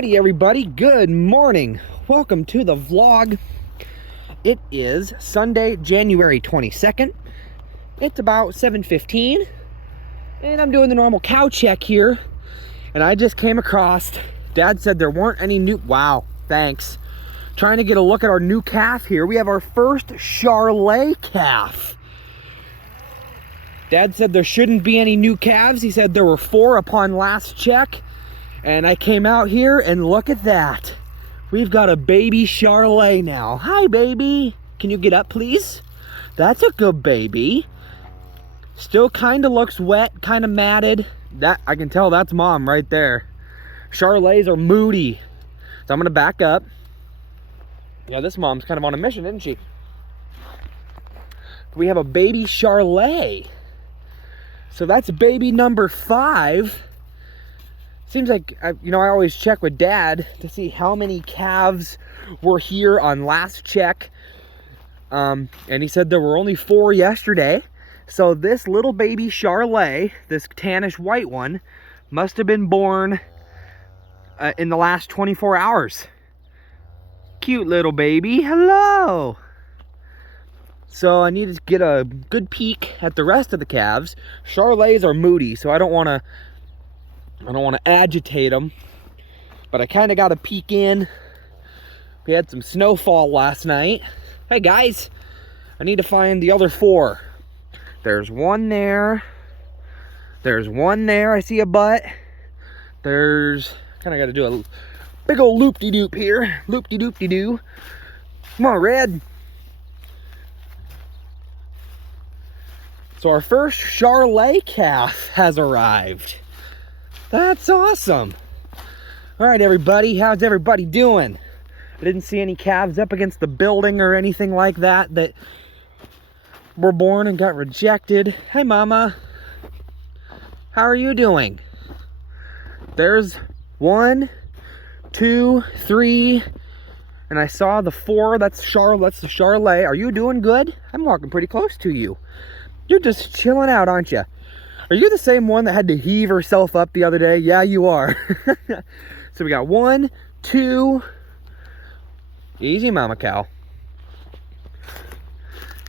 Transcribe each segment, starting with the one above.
Alrighty, everybody, good morning. Welcome to the vlog. It is Sunday, January 22nd. It's about 7:15, and I'm doing the normal cow check here. And I just came across, Dad said there weren't any new, wow, thanks. Trying to get a look at our new calf here. We have our first Charolais calf. Dad said there shouldn't be any new calves. He said there were 4 upon last check. And I came out here and look at that. We've got a baby Charolais now. Hi, baby. Can you get up, please? That's a good baby. Still kind of looks wet, kind of matted. That I can tell that's mom right there. Charolais are moody. So I'm gonna back up. Yeah, this mom's kind of on a mission, isn't she? We have a baby Charolais. So that's baby number 5. Seems like, I always check with Dad to see how many calves were here on last check. And he said there were only 4 yesterday. So this little baby Charolais, this tannish white one, must have been born in the last 24 hours. Cute little baby. Hello. So I need to get a good peek at the rest of the calves. Charolais are moody, so I don't want to agitate them, but I kind of got a peek in. We had some snowfall last night. Hey guys, I need to find the other 4. There's one there. There's one there. I see a butt. There's, kind of got to do a big old loop-de-doop here. Loop-de-doop-de-doo. Come on, Red. So our first Charolais calf has arrived. That's awesome. All right, everybody, how's everybody doing? I didn't see any calves up against the building or anything like that that were born and got rejected. Hi, Mama. How are you doing? There's 1, 2, 3, and I saw the 4. That's the Charolais. Are you doing good? I'm walking pretty close to you. You're just chilling out, aren't you? Are you the same one that had to heave herself up the other day? Yeah, you are. So we got 1, 2. Easy, Mama cow.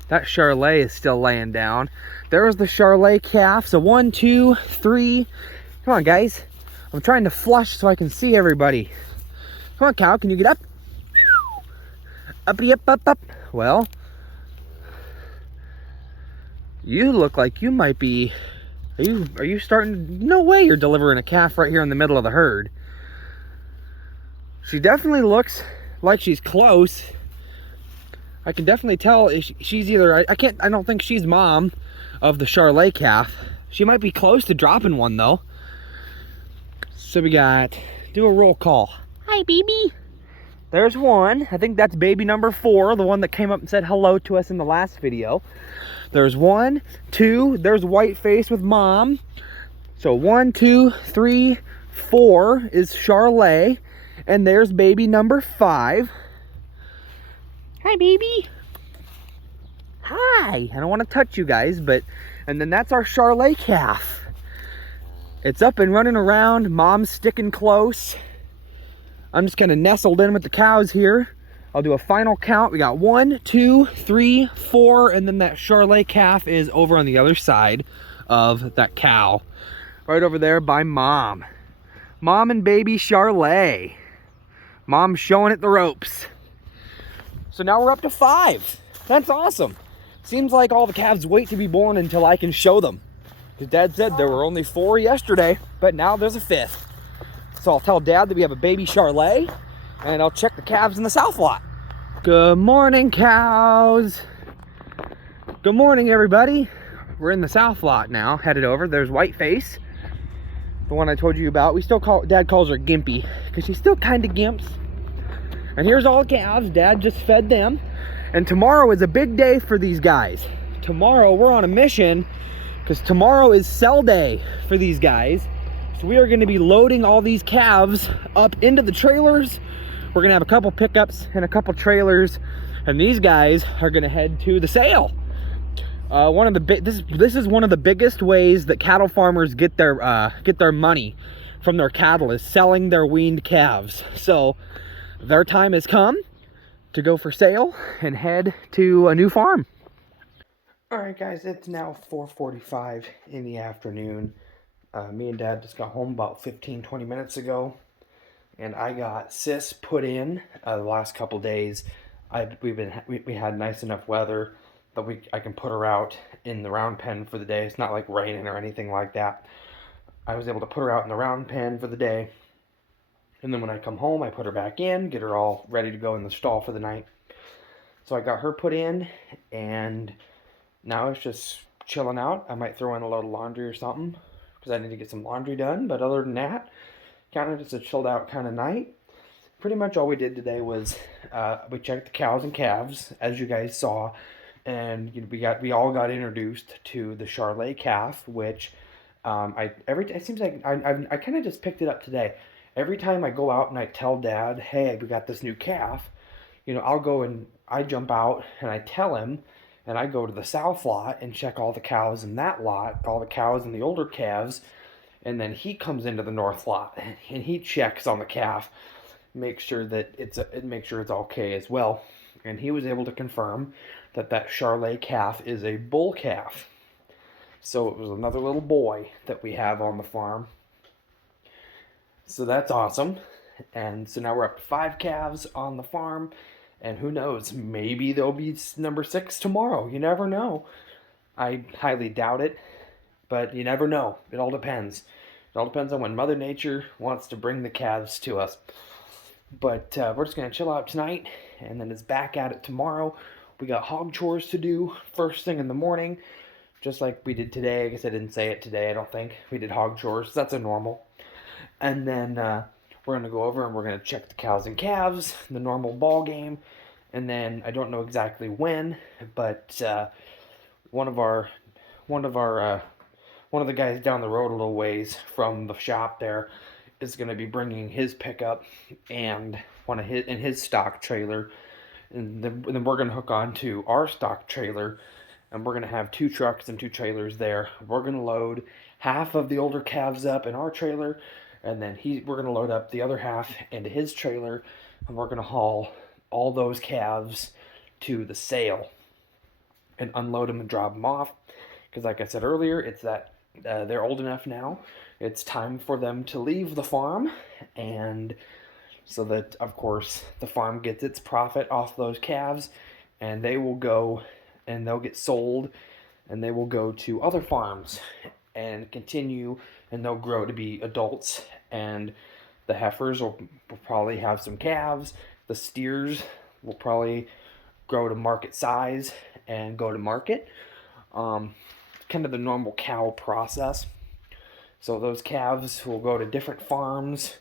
That Charolais is still laying down. There's the Charolais calf. So 1, 2, 3. Come on, guys. I'm trying to flush so I can see everybody. Come on, cow. Can you get up? Uppity up, up, up. Well, you look like you might be... Are you starting? No way you're delivering a calf right here in the middle of the herd. She definitely looks like she's close. I can definitely tell she's either, I don't think she's mom of the Charolais calf. She might be close to dropping one though. So we got, do a roll call. Hi, baby. There's one. I think that's baby number 4, the one that came up and said hello to us in the last video. There's 1, 2, there's white face with mom. So 1, 2, 3, 4 is Charolais. And there's baby number 5. Hi, baby. Hi. I don't want to touch you guys, but, and then that's our Charolais calf. It's up and running around. Mom's sticking close. I'm just kind of nestled in with the cows here. I'll do a final count. We got 1, 2, 3, 4, and then that Charolais calf is over on the other side of that cow. Right over there by Mom. Mom and baby Charolais. Mom's showing it the ropes. So now we're up to 5. That's awesome. Seems like all the calves wait to be born until I can show them. Because Dad said there were only 4 yesterday, but now there's a 5th. So I'll tell Dad that we have a baby Charolais, and I'll check the calves in the south lot. Good morning, cows. Good morning, everybody. We're in the south lot now, headed over. There's Whiteface, the one I told you about. We still call, Dad calls her Gimpy, because she's still kind of gimps. And here's all the calves. Dad just fed them. And tomorrow is a big day for these guys. Tomorrow, we're on a mission, because tomorrow is sell day for these guys. So we are going to be loading all these calves up into the trailers. We're going to have a couple pickups and a couple trailers, and these guys are going to head to the sale. This is one of the biggest ways that cattle farmers get their money from their cattle is selling their weaned calves. So their time has come to go for sale and head to a new farm. All right, guys, it's now 4:45 in the afternoon. Me and Dad just got home about 15-20 minutes ago, and I got Sis put in the last couple days. We had nice enough weather that I can put her out in the round pen for the day. It's not like raining or anything like that. I was able to put her out in the round pen for the day, and then when I come home, I put her back in, get her all ready to go in the stall for the night. So I got her put in, and now it's just chilling out. I might throw in a load of laundry or something because I need to get some laundry done. But other than that, kind of just a chilled out kind of night. Pretty much all we did today was we checked the cows and calves, as you guys saw, and we all got introduced to the Charolais calf, which it seems like I kind of just picked it up today. Every time I go out and I tell Dad, hey, we got this new calf, I'll go and I jump out and I tell him, and I go to the south lot and check all the cows in that lot, all the cows and the older calves, and then he comes into the north lot and he checks on the calf, make sure it's okay as well. And he was able to confirm that Charolais calf is a bull calf. So it was another little boy that we have on the farm. So that's awesome. And so now we're up to 5 calves on the farm. And who knows, maybe there'll be number 6 tomorrow. You never know. I highly doubt it, but you never know. It all depends. It all depends on when Mother Nature wants to bring the calves to us. But we're just going to chill out tonight, and then it's back at it tomorrow. We got hog chores to do first thing in the morning, just like we did today. I guess I didn't say it today, I don't think. We did hog chores. That's a normal. And then we're going to go over and we're going to check the cows and calves, the normal ball game. And then I don't know exactly when, but one of the guys down the road a little ways from the shop there is going to be bringing his pickup and his stock trailer, and then we're going to hook on to our stock trailer, and we're going to have 2 trucks and 2 trailers there. We're going to load half of the older calves up in our trailer, and then we're going to load up the other half into his trailer, and we're going to haul all those calves to the sale and unload them and drop them off. Because like I said earlier, it's that they're old enough now. It's time for them to leave the farm, and so that, of course, the farm gets its profit off those calves, and they will go and they'll get sold, and they will go to other farms and continue, and they'll grow to be adults, and the heifers will probably have some calves. The steers will probably grow to market size and go to market. Kind of the normal cow process. So those calves will go to different farms,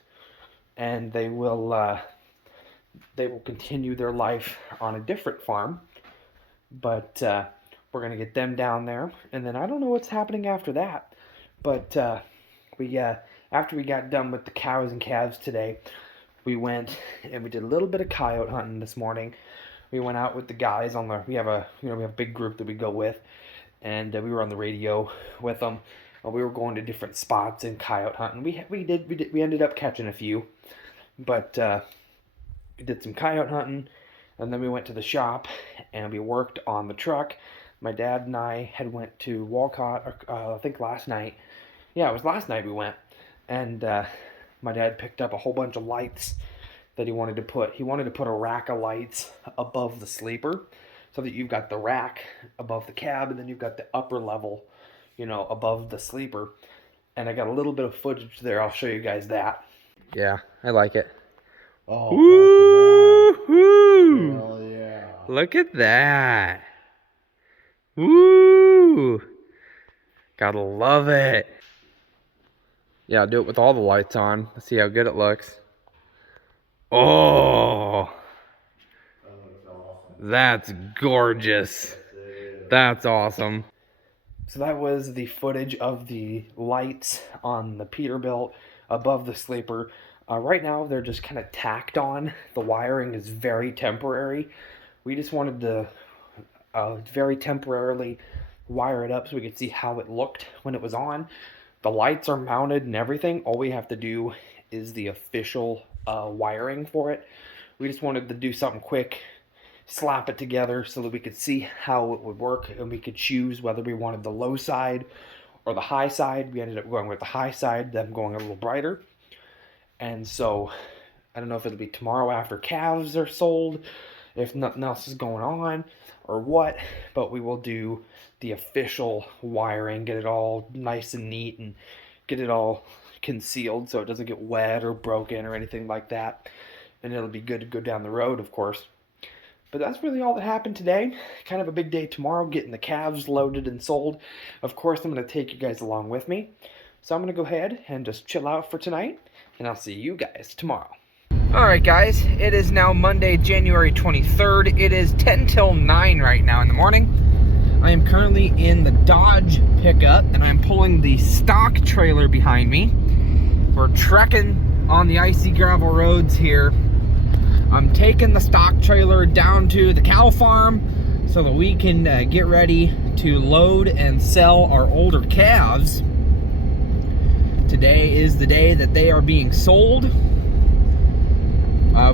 and they will continue their life on a different farm. But we're gonna get them down there, and then I don't know what's happening after that. But after we got done with the cows and calves today, we went and we did a little bit of coyote hunting this morning. We went out with the guys we have a big group that we go with, and we were on the radio with them. We were going to different spots in coyote hunting. We ended up catching a few, but we did some coyote hunting, and then we went to the shop and we worked on the truck. My dad and I had went to Walcott, I think last night. Yeah, it was last night we went, and my dad picked up a whole bunch of lights that he wanted to put. He wanted to put a rack of lights above the sleeper, so that you've got the rack above the cab, and then you've got the upper level, above the sleeper. And I got a little bit of footage there. I'll show you guys that. Yeah, I like it. Oh, woo! hell yeah. Look at that. Woo! Gotta love it. Yeah, I'll do it with all the lights on. Let's see how good it looks. Oh, That looks awesome. that's gorgeous. That's awesome. So that was the footage of the lights on the Peterbilt above the sleeper. Right now, they're just kind of tacked on. The wiring is very temporary. We just wanted to very temporarily wire it up so we could see how it looked when it was on. The lights are mounted and everything. All we have to do is the official wiring for it. We just wanted to do something quick, slap it together so that we could see how it would work, and we could choose whether we wanted the low side or the high side. We ended up going with the high side, them going a little brighter. And so I don't know if it'll be tomorrow after calves are sold, if nothing else is going on or what, but we will do the official wiring, get it all nice and neat and get it all concealed so it doesn't get wet or broken or anything like that. And it'll be good to go down the road, of course. But that's really all that happened today. Kind of a big day tomorrow, getting the calves loaded and sold. Of course, I'm going to take you guys along with me. So I'm going to go ahead and just chill out for tonight, and I'll see you guys tomorrow. Alright guys, it is now Monday, January 23rd. It is 10 till 9 right now in the morning. I am currently in the Dodge pickup, and I'm pulling the stock trailer behind me. We're trekking on the icy gravel roads here. I'm taking the stock trailer down to the cow farm so that we can get ready to load and sell our older calves. Today is the day that they are being sold.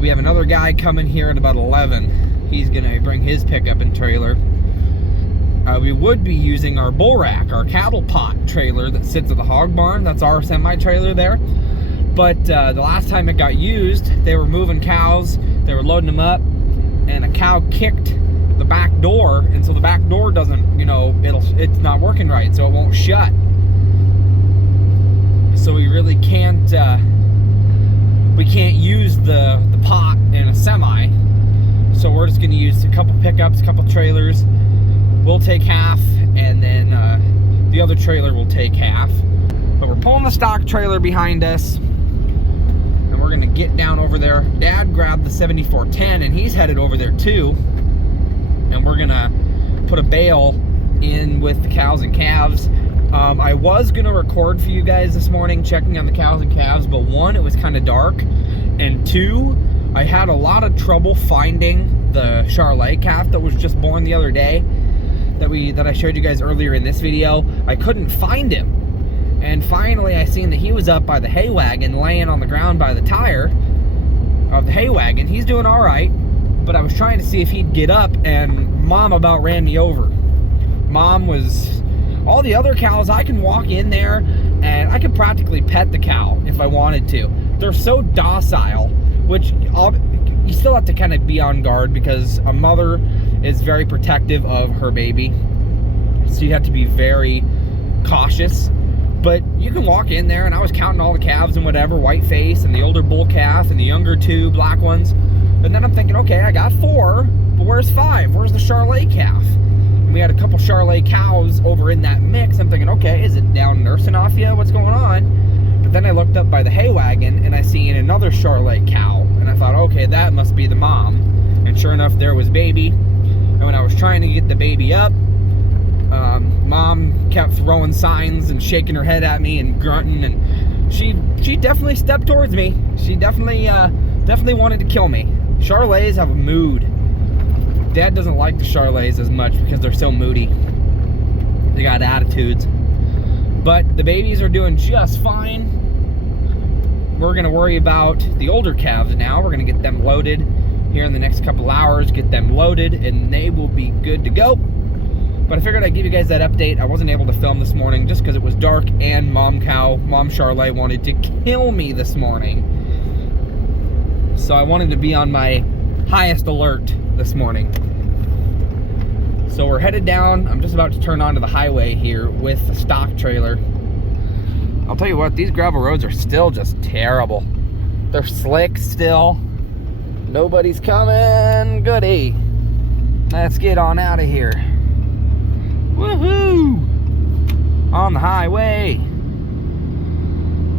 We have another guy coming here at about 11. He's gonna bring his pickup and trailer. We would be using our bull rack, our cattle pot trailer that sits at the hog barn. That's our semi-trailer there. But the last time it got used, they were moving cows, they were loading them up, and a cow kicked the back door, and so the back door doesn't, it's not working right, so it won't shut. So we really can't, use the pot in a semi. So we're just gonna use a couple pickups, a couple trailers. We'll take half, and then the other trailer will take half. But we're pulling the stock trailer behind us, and we're gonna get down over there. Dad grabbed the 7410, and he's headed over there too. And we're gonna put a bale in with the cows and calves. I was gonna record for you guys this morning, checking on the cows and calves, but one, it was kind of dark, and two, I had a lot of trouble finding the Charolais calf that was just born the other day, that I showed you guys earlier in this video. I couldn't find him. And finally I seen that he was up by the hay wagon, laying on the ground by the tire of the hay wagon. He's doing all right, but I was trying to see if he'd get up, and Mom about ran me over. Mom was, all the other cows, I can walk in there and I can practically pet the cow if I wanted to. They're so docile, which you still have to kind of be on guard because a mother is very protective of her baby. So you have to be very cautious. But you can walk in there, and I was counting all the calves and whatever, white face and the older bull calf and the younger two black ones. And then I'm thinking, okay, I got 4, but where's 5? Where's the Charolais calf? And we had a couple Charolais cows over in that mix. I'm thinking, okay, is it down nursing off you? What's going on? But then I looked up by the hay wagon, and I seen another Charolais cow. And I thought, okay, that must be the mom. And sure enough, there was baby. And when I was trying to get the baby up, Mom kept throwing signs and shaking her head at me and grunting, and she definitely stepped towards me. She definitely wanted to kill me. Charolais have a mood. Dad doesn't like the Charolais as much because they're so moody. They got attitudes. But the babies are doing just fine. We're gonna worry about the older calves now. We're gonna get them loaded here in the next couple hours, get them loaded, and they will be good to go. But I figured I'd give you guys that update. I wasn't able to film this morning just because it was dark, and Mom Charolais wanted to kill me this morning. So I wanted to be on my highest alert this morning. So we're headed down. I'm just about to turn onto the highway here with the stock trailer. I'll tell you what, these gravel roads are still just terrible. They're slick still. Nobody's coming. Goody. Let's get on out of here. Woohoo! On the highway.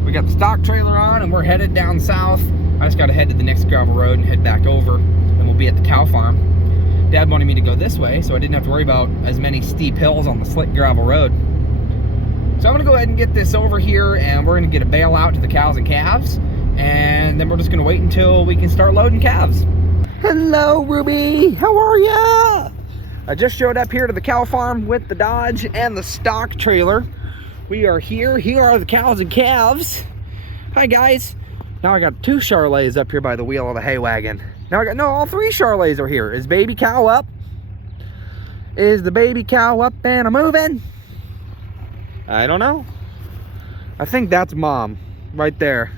We got the stock trailer on, and we're headed down south. I just gotta head to the next gravel road and head back over, and we'll be at the cow farm. Dad wanted me to go this way so I didn't have to worry about as many steep hills on the slick gravel road. So I'm gonna go ahead and get this over here, and we're gonna get a bale out to the cows and calves, and then we're just gonna wait until we can start loading calves. Hello, Ruby. How are ya? I just showed up here to the cow farm with the Dodge and the stock trailer. We are here. Here are the cows and calves. Hi, guys. Now I got 2 Charolais up here by the wheel of the hay wagon. Now I got, no, all 3 Charolais are here. Is baby cow up? Is the baby cow up and a moving? I don't know. I think that's mom right there.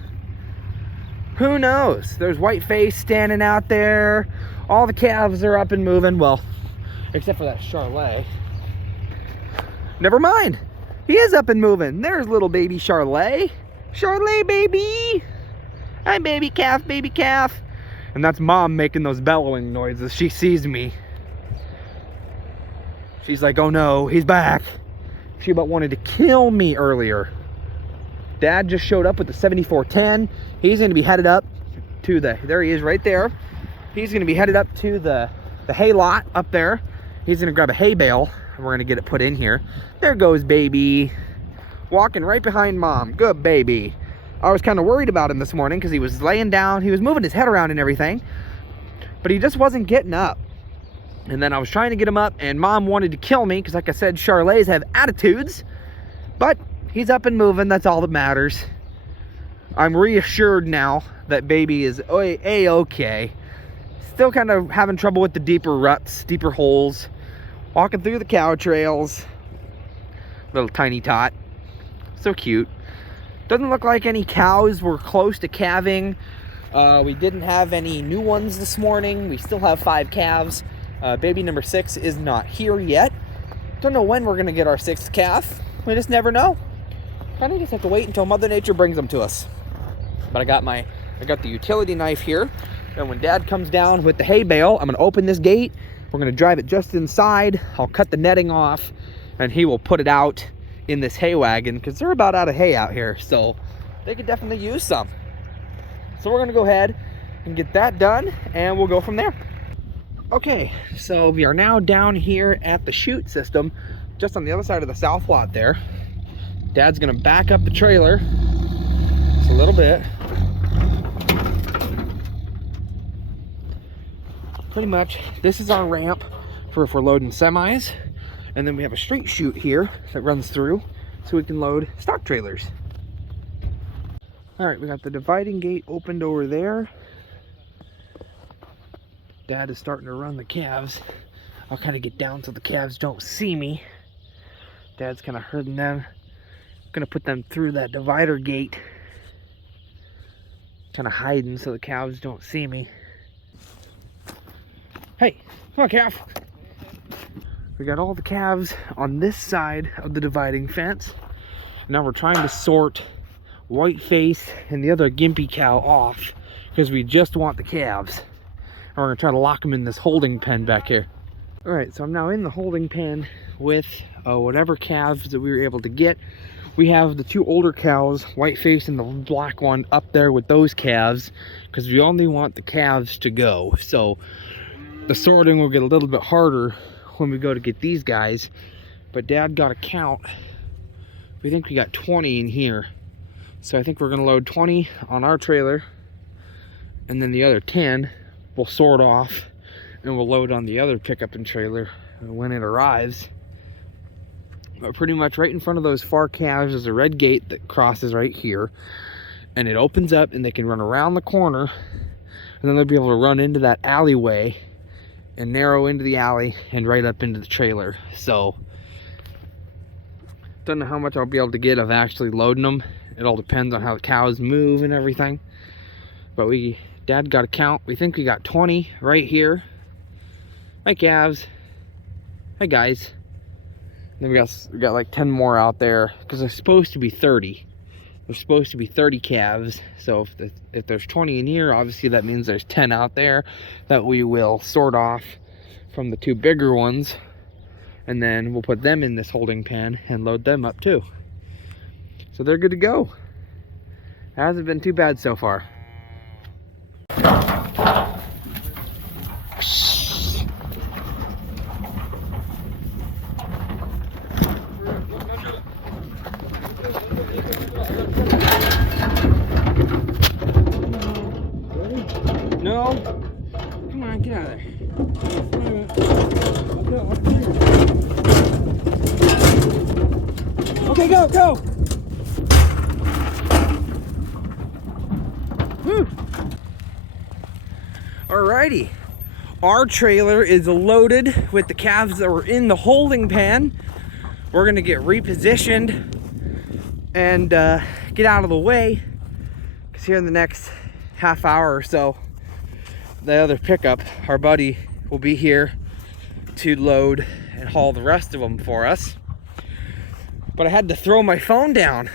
Who knows? There's Whiteface standing out there. All the calves are up and moving. Well, except for that Charolais. Never mind. He is up and moving. There's little baby Charolais. Charolais, baby. Hi, baby calf, baby calf. And that's mom making those bellowing noises. She sees me. She's like, oh no, he's back. She about wanted to kill me earlier. Dad just showed up with the 7410. He's going to be headed up to the, there he is right there. He's going to be headed up to the hay lot up there. He's going to grab a hay bale and we're going to get it put in here. There goes baby. Walking right behind mom. Good baby. I was kind of worried about him this morning because he was laying down. He was moving his head around and everything, but he just wasn't getting up. And then I was trying to get him up and mom wanted to kill me because, like I said, Charolais have attitudes, but he's up and moving. That's all that matters. I'm reassured now that baby is a-okay. Still kind of having trouble with the deeper ruts, deeper holes. Walking through the cow trails. Little tiny tot. So cute. Doesn't look like any cows were close to calving. We didn't have any new ones this morning. We still have 5 calves. Baby number 6 is not here yet. Don't know when we're going to get our 6th calf. We just never know. Kind of just have to wait until Mother Nature brings them to us. But I got the utility knife here. And when Dad comes down with the hay bale, I'm going to open this gate. We're going to drive it just inside. I'll cut the netting off and he will put it out in this hay wagon because they're about out of hay out here, so they could definitely use some. So we're gonna go ahead and get that done and we'll go from there. Okay, so we are now down here at the chute system just on the other side of the south lot there. Dad's gonna back up the trailer just a little bit. Pretty much this is our ramp for if we're loading semis. And then we have a straight chute here that runs through so we can load stock trailers. All right, we got the dividing gate opened over there. Dad is starting to run the calves. I'll kind of get down so the calves don't see me. Dad's kind of herding them. Gonna put them through that divider gate. Kind of hiding so the calves don't see me. Hey, come on, calf. We got all the calves on this side of the dividing fence. Now we're trying to sort Whiteface and the other gimpy cow off because we just want the calves. And we're gonna try to lock them in this holding pen back here. All right, so I'm now in the holding pen with whatever calves that we were able to get. We have the 2 older cows, Whiteface and the black one, up there with those calves because we only want the calves to go. So the sorting will get a little bit harder when we go to get these guys, but Dad got a count. We think we got 20 in here, so I think we're gonna load 20 on our trailer and then the other 10 we'll sort off and we'll load on the other pickup and trailer when it arrives. But pretty much right in front of those far calves is a red gate that crosses right here, and it opens up and they can run around the corner and then they'll be able to run into that alleyway and narrow into the alley and right up into the trailer. So don't know how much I'll be able to get of actually loading them. It all depends on how the cows move and everything. But Dad got a count. We think we got 20 right here. Hi, calves. Hi, guys. And then we got like 10 more out there because there's supposed to be 30. There's supposed to be 30 calves. So if there's 20 in here, obviously that means there's 10 out there that we will sort off from the 2 bigger ones. And then we'll put them in this holding pen and load them up too. So they're good to go. It hasn't been too bad so far. No. Come on, get out of there. Okay, go, go. Whew. Alrighty. Our trailer is loaded with the calves that were in the holding pen. We're gonna get repositioned and get out of the way, because here in the next half hour or so, the other pickup, our buddy, will be here to load and haul the rest of them for us. But I had to throw my phone down.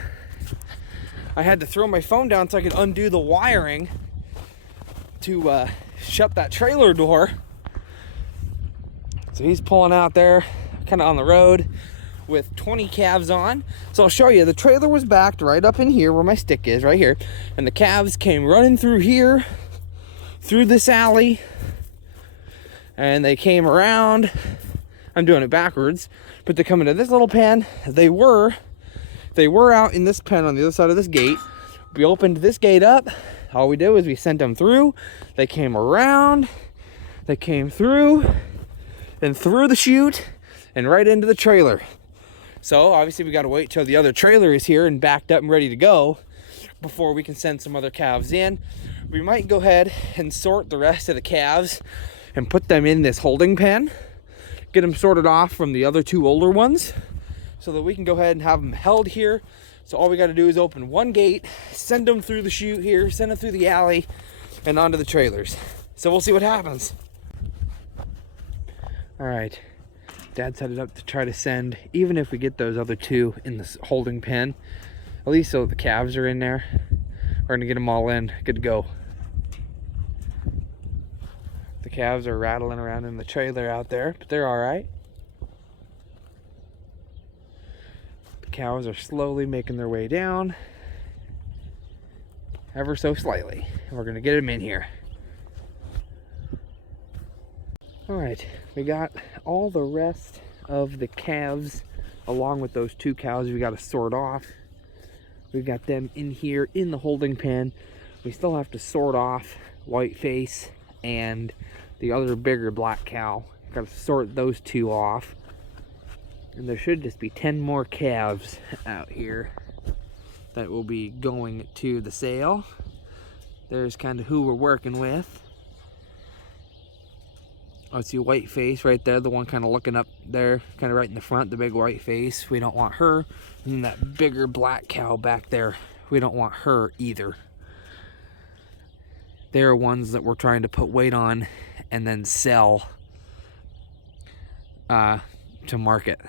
I had to throw my phone down so I could undo the wiring to shut that trailer door. So he's pulling out there, kind of on the road, with 20 calves on. So I'll show you. The trailer was backed right up in here where my stick is, right here. And the calves came running through here, through this alley, and they came around. I'm doing it backwards, but they come into this little pen. They were out in this pen on the other side of this gate. We opened this gate up. All we did was we sent them through. They came around, they came through, and through the chute and right into the trailer. So obviously we got to wait till the other trailer is here and backed up and ready to go before we can send some other calves in. We might go ahead and sort the rest of the calves and put them in this holding pen, get them sorted off from the other two older ones, so that we can go ahead and have them held here. So all we got to do is open one gate, send them through the chute here, send them through the alley, and onto the trailers. So we'll see what happens. All right, Dad's headed up to try to send, even if we get those other two in this holding pen, at least so the calves are in there. We're gonna get them all in, good to go. The calves are rattling around in the trailer out there, but they're all right. The cows are slowly making their way down, ever so slightly. And we're gonna get them in here. All right, we got all the rest of the calves along with those two cows we got to sort off. We've got them in here in the holding pen. We still have to sort off Whiteface and the other bigger black cow. Got to sort those two off. And there should just be 10 more calves out here that will be going to the sale. There's kind of who we're working with. I see Whiteface right there, the one kind of looking up there, kind of right in the front, the big white face. We don't want her. And then that bigger black cow back there, we don't want her either. They're ones that we're trying to put weight on and then sell to market.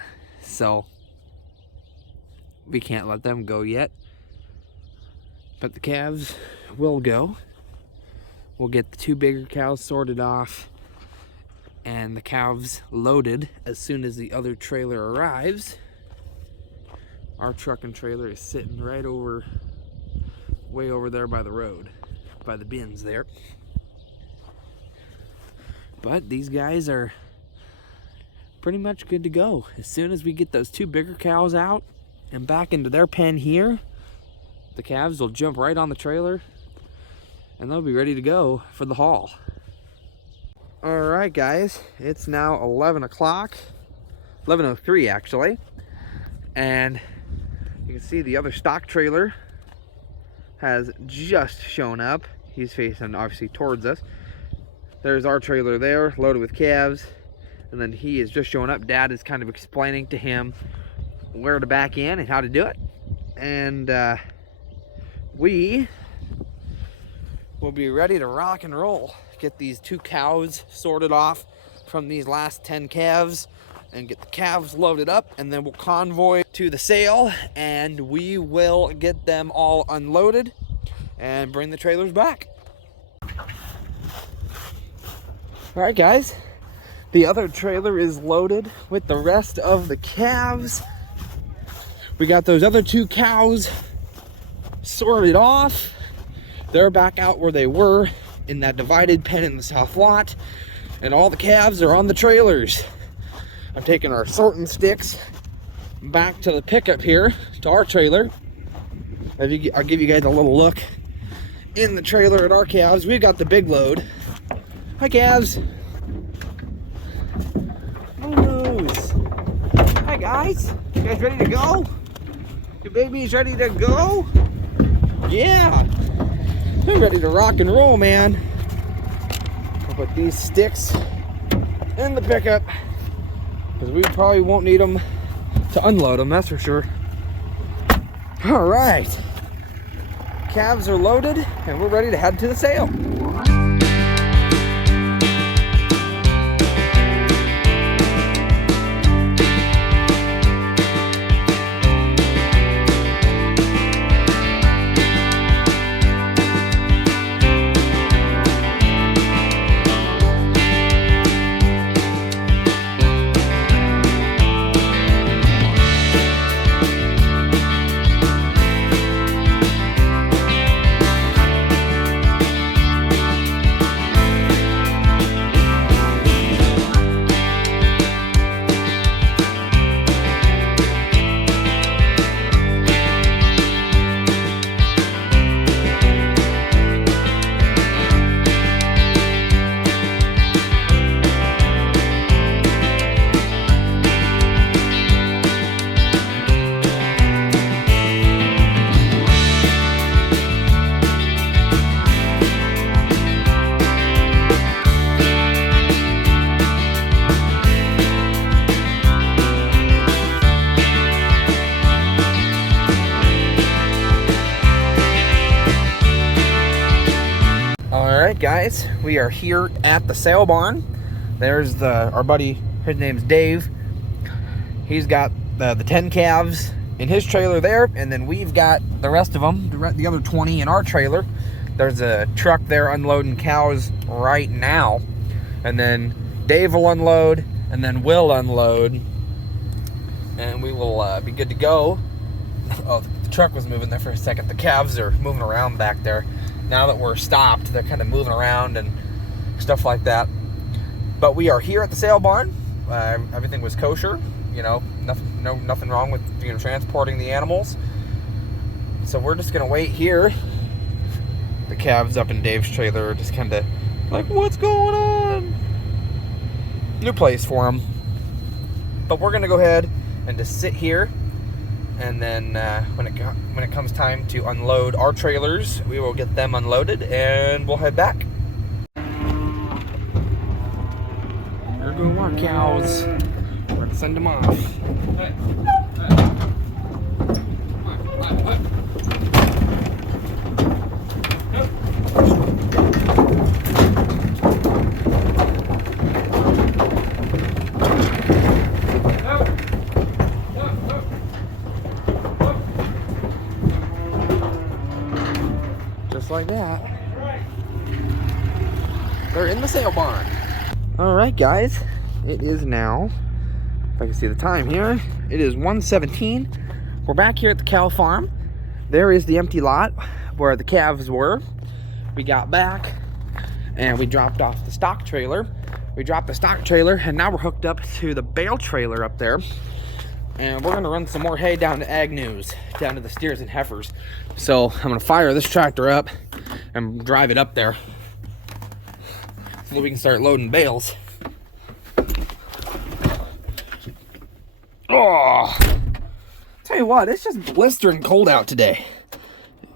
So we can't let them go yet. But the calves will go. We'll get the two bigger cows sorted off and the calves loaded as soon as the other trailer arrives. Our truck and trailer is sitting right over, way over there by the road, by the bins there. But these guys are pretty much good to go. As soon as we get those two bigger cows out and back into their pen here, the calves will jump right on the trailer and they'll be ready to go for the haul. All right, guys, it's now 11 o'clock, 11:03 actually, and you can see the other stock trailer has just shown up. He's facing obviously towards us. There's our trailer there, loaded with calves, and then he is just showing up. Dad is kind of explaining to him where to back in and how to do it, and we will be ready to rock and roll. Get these two cows sorted off from these last 10 calves and get the calves loaded up, and then we'll convoy to the sale and we will get them all unloaded and bring the trailers back. All right, guys, the other trailer is loaded with the rest of the calves. We got those other two cows sorted off. They're back out where they were in that divided pen in the south lot, and all the calves are on the trailers. I'm taking our sorting sticks back to the pickup here, to our trailer. I'll give you guys a little look in the trailer at our calves. We've got the big load. Hi, calves. Oh, nose. Hi, guys. You guys ready to go? Your baby's ready to go? Yeah. We're ready to rock and roll, man. I'll put these sticks in the pickup because we probably won't need them to unload them, that's for sure. All right, calves are loaded and we're ready to head to the sale. Alright guys, we are here at the sale barn. There's our buddy, his name's Dave. He's got the 10 calves in his trailer there, and then we've got the rest of them, the other 20 in our trailer. There's a truck there unloading cows right now, and then Dave will unload, and then we'll unload, and we will be good to go. Oh, the truck was moving there for a second. The calves are moving around back there. Now that we're stopped, they're kind of moving around and stuff like that. But we are here at the sale barn. Everything was kosher, you know, nothing wrong with, you know, transporting the animals. So we're just gonna wait here. The calves up in Dave's trailer are just kind of like, what's going on? New place for them. But we're gonna go ahead and just sit here. And then when it comes time to unload our trailers, we will get them unloaded and we'll head back. There go our cows. We're gonna send them off. Just like that. They're in the sale barn. Alright guys, it is now, if I can see the time here, it is 1:17. We're back here at the cow farm. There is the empty lot where the calves were. We got back and we dropped off the stock trailer. We dropped the stock trailer and now we're hooked up to the bale trailer up there. And we're gonna run some more hay down to Ag News, down to the steers and heifers. So I'm gonna fire this tractor up and drive it up there so that we can start loading bales. Oh, tell you what, it's just blistering cold out today.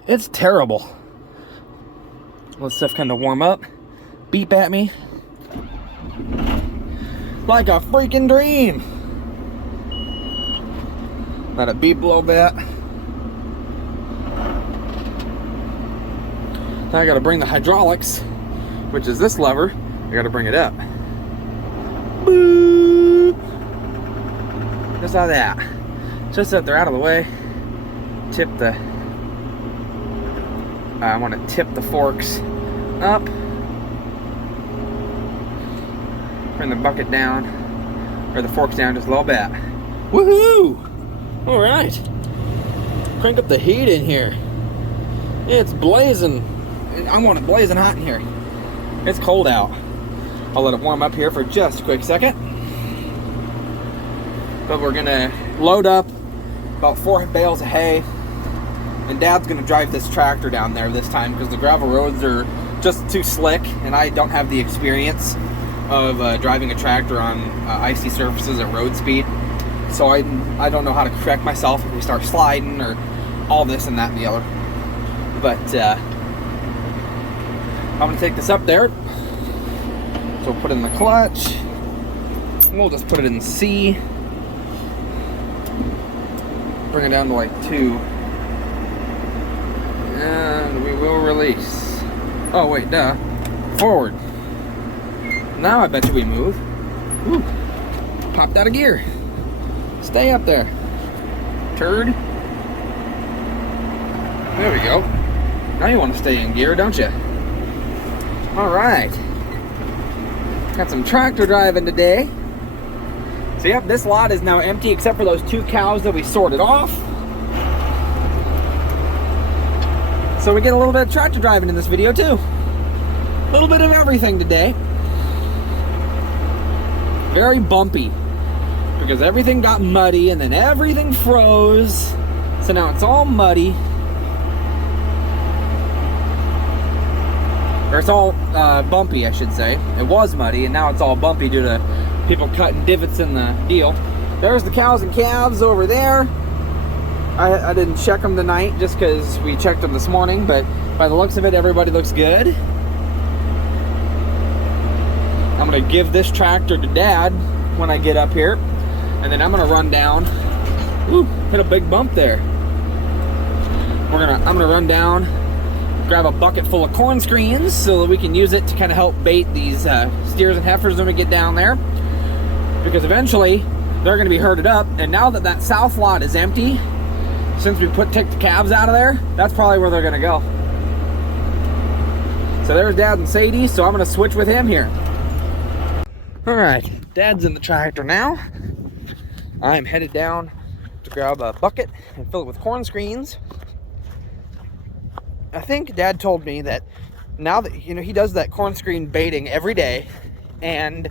It's terrible. Let stuff kind of warm up, beep at me like a freaking dream. Let it beep a little bit. Now I gotta bring the hydraulics, which is this lever. I gotta bring it up. Boop. Just like that. Just that they're out of the way. Tip the. I want to tip the forks up. Bring the bucket down, or the forks down just a little bit. Woohoo! All right, crank up the heat in here. It's blazing. I want it blazing hot in here. It's cold out. I'll let it warm up here for just a quick second. But we're gonna load up about 4 bales of hay, and Dad's gonna drive this tractor down there this time because the gravel roads are just too slick, and I don't have the experience of driving a tractor on icy surfaces at road speed. So I don't know how to correct myself if we start sliding or all this and that and the other. But I'm gonna take this up there. So we'll put it in the clutch. We'll just put it in C. Bring it down to like 2. And we will release. Oh wait, duh. Forward. Now I bet you we move. Woo. Popped out of gear. Stay up there. Turd. There we go. Now you want to stay in gear, don't you? Alright. Got some tractor driving today. So yep, this lot is now empty except for those 2 cows that we sorted off. So we get a little bit of tractor driving in this video too. A little bit of everything today. Very bumpy. Because everything got muddy and then everything froze. So now it's all muddy. Or it's all bumpy, I should say. It was muddy and now it's all bumpy due to people cutting divots in the deal. There's the cows and calves over there. I didn't check them tonight just because we checked them this morning, but by the looks of it, everybody looks good. I'm gonna give this tractor to Dad when I get up here, and then I'm gonna run down. Ooh, hit a big bump there. I'm gonna run down, grab a bucket full of corn screens so that we can use it to kind of help bait these steers and heifers when we get down there. Because eventually they're going to be herded up, and now that that south lot is empty, since we took the calves out of there, that's probably where they're going to go. So there's Dad and Sadie, so I'm going to switch with him here. Alright, Dad's in the tractor now. I'm headed down to grab a bucket and fill it with corn screens. I think Dad told me that now that, you know, he does that corn screen baiting every day, and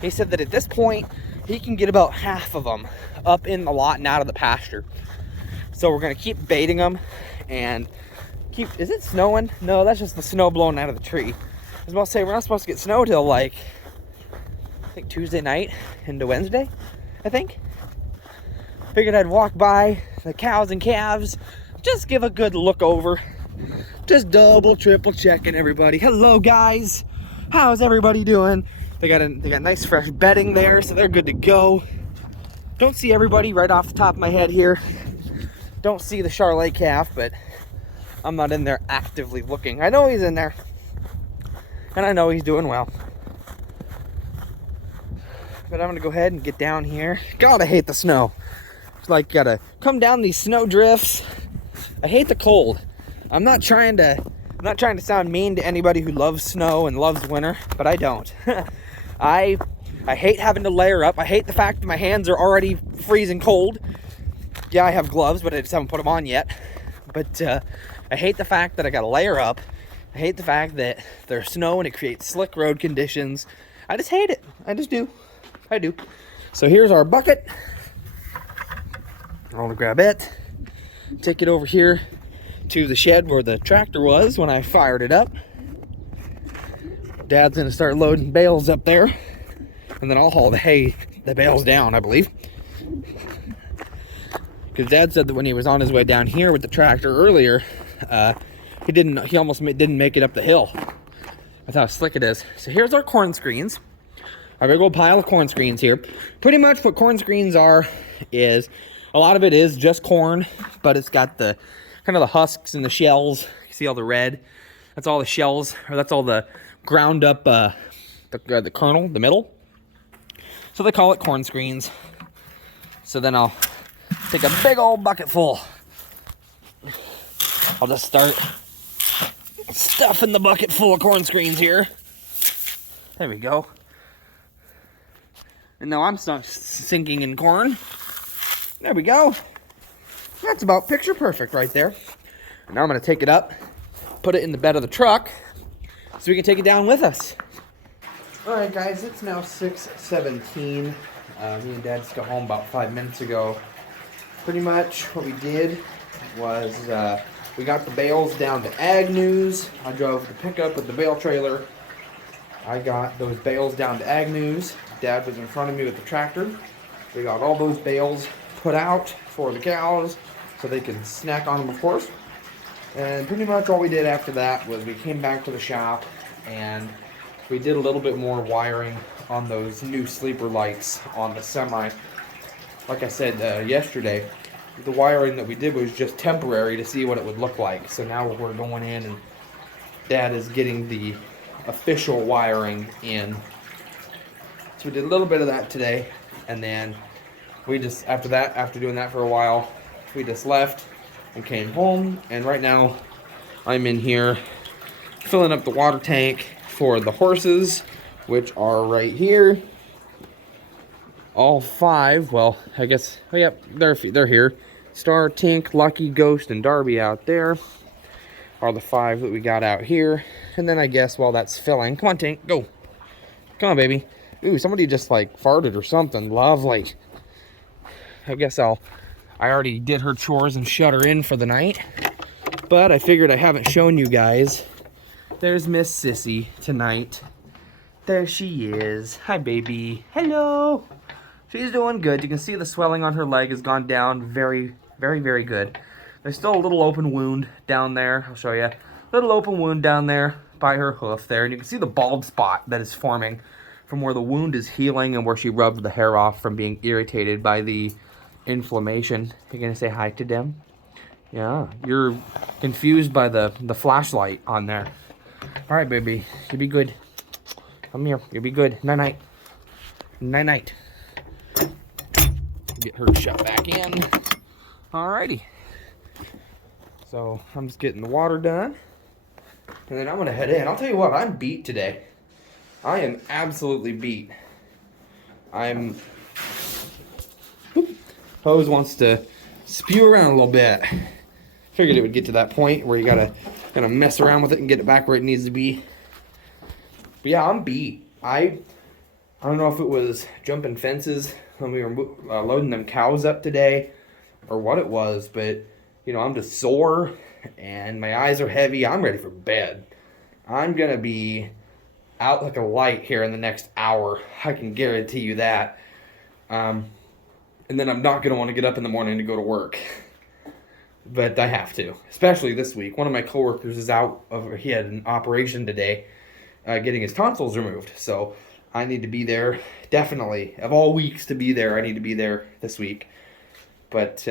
he said that at this point, he can get about half of them up in the lot and out of the pasture. So we're gonna keep baiting them and keep, is it snowing? No, that's just the snow blowing out of the tree. I was about to say, we're not supposed to get snow till like, I think Tuesday night into Wednesday, I think. Figured I'd walk by the cows and calves, just give a good look over. Just double, triple checking everybody. Hello guys, how's everybody doing? They got nice fresh bedding there, so they're good to go. Don't see everybody right off the top of my head here. Don't see the Charolais calf, but I'm not in there actively looking. I know he's in there, and I know he's doing well. But I'm gonna go ahead and get down here. God, I hate the snow. It's like gotta come down these snow drifts. I hate the cold. I'm not trying to sound mean to anybody who loves snow and loves winter, but I don't. I hate having to layer up. I hate the fact that my hands are already freezing cold. Yeah, I have gloves, but I just haven't put them on yet. But I hate the fact that I gotta layer up. I hate the fact that there's snow and it creates slick road conditions. I just hate it. I just do. I do. So here's our bucket. I'm gonna grab it, take it over here to the shed where the tractor was when I fired it up. Dad's gonna start loading bales up there, and then I'll haul the bales down, I believe. Because Dad said that when he was on his way down here with the tractor earlier, he almost didn't make it up the hill. That's how slick it is. So here's our corn screens. Our big old pile of corn screens here. Pretty much what corn screens are is, a lot of it is just corn, but it's got the kind of the husks and the shells. You see all the red? That's all the shells, or that's all the ground up, the kernel, the middle. So they call it corn screens. So then I'll take a big old bucket full. I'll just start stuffing the bucket full of corn screens here. There we go. And now I'm sinking in corn. There we go. That's about picture perfect right there. And now I'm going to take it up, put it in the bed of the truck, so we can take it down with us. Alright guys, it's now 6:17. Me and Dad just got home about 5 minutes ago. Pretty much what we did was we got the bales down to Ag News. I drove the pickup with the bale trailer. I got those bales down to Ag News. Dad was in front of me with the tractor. We got all those bales put out for the cows so they can snack on them, of course. And pretty much all we did after that was we came back to the shop, and we did a little bit more wiring on those new sleeper lights on the semi. Like I said yesterday, the wiring that we did was just temporary to see what it would look like. So now we're going in, and Dad is getting the official wiring in. So we did a little bit of that today, and then we just, after doing that for a while, we just left and came home. And right now I'm in here filling up the water tank for the horses, which are right here. All 5, well, I guess, oh yep, they're here. Star, Tink, Lucky, Ghost, and Darby out there are the 5 that we got out here. And then I guess while that's filling, come on, Tink, go. Come on, baby. Ooh, somebody just like farted or something. Lovely. I guess I already did her chores and shut her in for the night. But I figured I haven't shown you guys. There's Miss Sissy tonight. There she is. Hi, baby. Hello. She's doing good. You can see the swelling on her leg has gone down very, very, very good. There's still a little open wound down there. I'll show you. Little open wound down there by her hoof there. And you can see the bald spot that is forming from where the wound is healing and where she rubbed the hair off from being irritated by the inflammation. You're going to say hi to them? Yeah. You're confused by the flashlight on there. All right, baby. You'll be good. Come here. You'll be good. Night-night. Night-night. Get her shut back in. Alrighty. So I'm just getting the water done. And then I'm going to head in. I'll tell you what, I'm beat today. I am absolutely beat. Hose wants to spew around a little bit. Figured it would get to that point where you gotta kind of mess around with it and get it back where it needs to be. But yeah, I'm beat. I don't know if it was jumping fences when we were loading them cows up today or what it was, but you know, I'm just sore and my eyes are heavy. I'm ready for bed. I'm gonna be out like a light here in the next hour. I can guarantee you that. And then I'm not gonna want to get up in the morning to go to work. But I have to, especially this week. One of my coworkers is out. He had an operation today, getting his tonsils removed. So I need to be there, definitely. Of all weeks to be there, I need to be there this week. But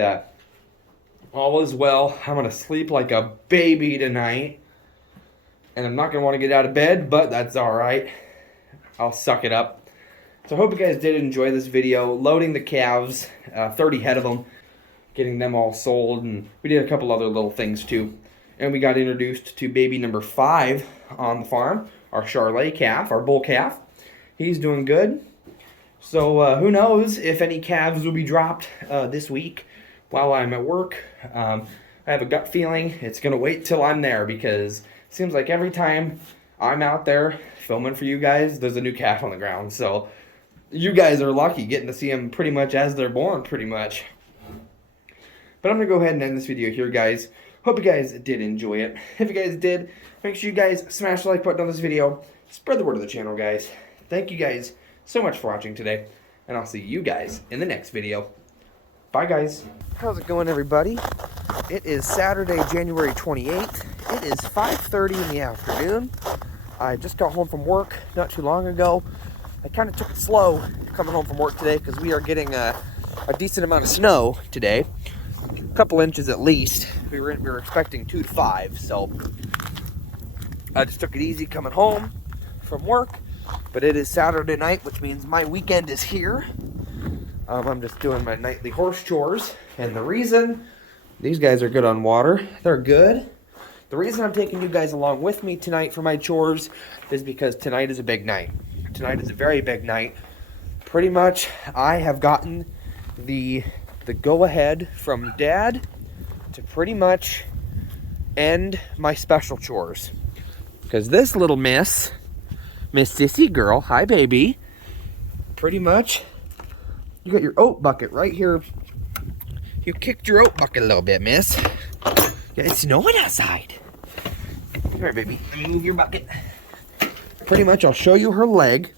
all is well. I'm going to sleep like a baby tonight. And I'm not going to want to get out of bed, but that's all right. I'll suck it up. So I hope you guys did enjoy this video. Loading the calves, 30 head of them. Getting them all sold. And we did a couple other little things too. And we got introduced to baby number 5 on the farm. Our Charolais calf, our bull calf. He's doing good. So who knows if any calves will be dropped this week while I'm at work. I have a gut feeling it's going to wait till I'm there, because it seems like every time I'm out there filming for you guys, there's a new calf on the ground. So you guys are lucky getting to see them pretty much as they're born, pretty much. But I'm going to go ahead and end this video here, guys. Hope you guys did enjoy it. If you guys did, make sure you guys smash the like button on this video. Spread the word of the channel, guys. Thank you guys so much for watching today, and I'll see you guys in the next video. Bye, guys. How's it going, everybody? It is Saturday, January 28th. It is 5:30 in the afternoon. I just got home from work not too long ago. I kind of took it slow coming home from work today because we are getting a decent amount of snow today. A couple inches at least. We were expecting 2 to 5, so I just took it easy coming home from work. But it is Saturday night, which means my weekend is here. I'm just doing my nightly horse chores. And the reason, these guys are good on water. They're good. The reason I'm taking you guys along with me tonight for my chores is because tonight is a big night. Tonight is a very big night. Pretty much, I have gotten the go-ahead from Dad to pretty much end my special chores. Because this little Miss Sissy girl, hi baby, pretty much, you got your oat bucket right here. You kicked your oat bucket a little bit, miss. Yeah, it's snowing outside. Come here, baby. Let me move your bucket. Pretty much, I'll show you her leg.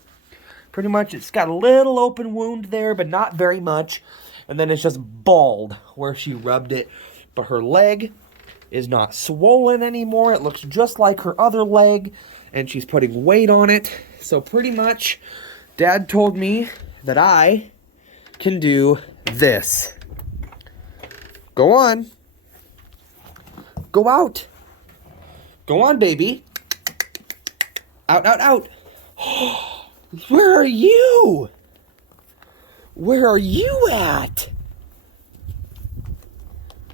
Pretty much, it's got a little open wound there, but not very much. And then it's just bald where she rubbed it. But her leg is not swollen anymore. It looks just like her other leg. and she's putting weight on it. So pretty much, Dad told me that I can do this. Go on. Go out. Go on, baby. Out, out, out. Where are you? Where are you at?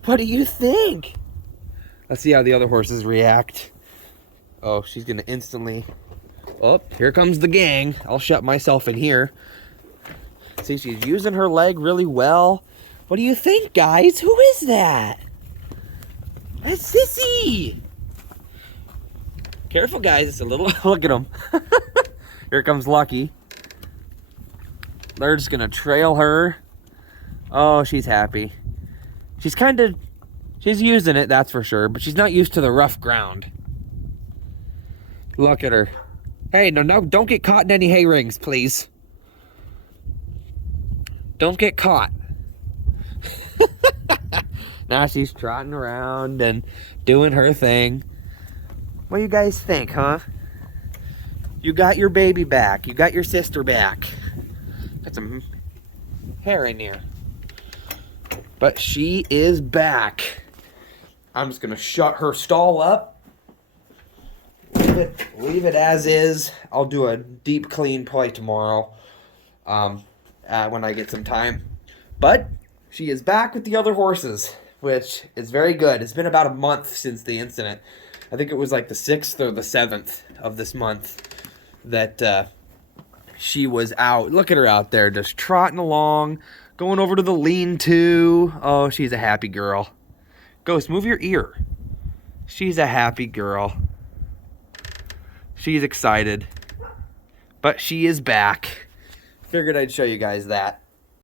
What do you think? Let's see how the other horses react. Oh, she's gonna instantly... Oh, here comes the gang. I'll shut myself in here. See, she's using her leg really well. What do you think, guys? Who is that? That's Sissy. Careful, guys. It's a little... Look at him. Here comes Lucky. They're just gonna trail her. Oh, she's happy. She's she's using it, that's for sure, but she's not used to the rough ground. Look at her. Hey, no, don't get caught in any hay rings, please. Don't get caught. Now she's trotting around and doing her thing. What do you guys think, huh? You got your baby back. You got your sister back. Got some hair in here. But she is back. I'm just gonna shut her stall up. Leave it as is. I'll do a deep clean play tomorrow. When I get some time. But she is back with the other horses, which is very good. It's been about a month since the incident. I think it was like the 6th or the 7th of this month that she was out. Look at her out there just trotting along, going over to the lean-to. Oh, she's a happy girl. Ghost, move your ear. She's a happy girl. She's excited. But she is back. Figured I'd show you guys that.